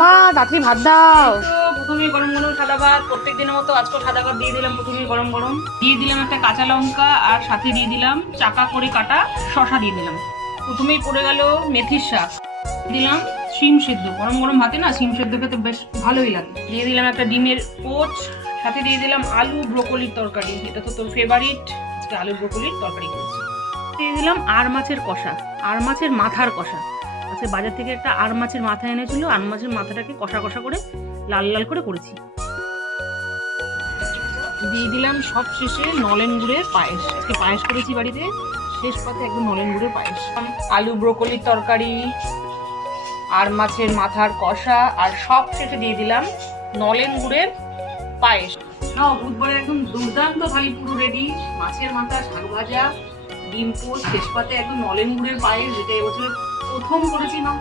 মা তাড়াতাড়ি ভাত দাও। প্রথমে গরম গরম সাদা ভাত, প্রত্যেক দিনের মতো আজকে সাদা ভাত দিয়ে দিলাম। প্রথমে গরম গরম দিয়ে দিলাম একটা কাঁচা লঙ্কা, আর সাথে দিয়ে দিলাম চাকা করে কাটা শশা দিয়ে দিলাম। প্রথমেই পড়ে গেল মেথির শাক, দিলাম শিম সেদ্ধ। গরম গরম ভাতে না শিম সেদ্ধ খেতে বেশ ভালোই লাগে। দিয়ে দিলাম একটা ডিমের পোচ, সাথে দিয়ে দিলাম আলু ব্রোকলির তরকারি। এটা তো তোর ফেভারিট, আজকে আলু ব্রোকলির তরকারি করেছি। দিয়ে দিলাম আর মাছের কষা, আর মাছের মাথার কষা। আজকে বাজার থেকে একটা আর মাছের মাথা এনেছিল, আর মাছের মাথাটাকে কষা কষা করে লাল লাল করে করেছি। দিয়ে দিলাম সব শেষে নলেন গুড়ের পায়েস। আজকে পায়েস করেছি বাড়িতে, শেষ পাতে একদম নলেন গুড়ের পায়েস। আলু ব্রোকলির তরকারি, আর মাছের মাথার কষা, আর সব শেষে দিয়ে দিলাম নলেন গুড়ের পায়েস। না, বুধবারের একদম দুর্দান্ত থালি পুরো রেডি। মাছের মাথা, শাক ভাজা, ডিম পোস্ট, শেষ পাতে একদম নলেন গুড়ের পায়েস, যেটা এবছর প্রথম করেছি। না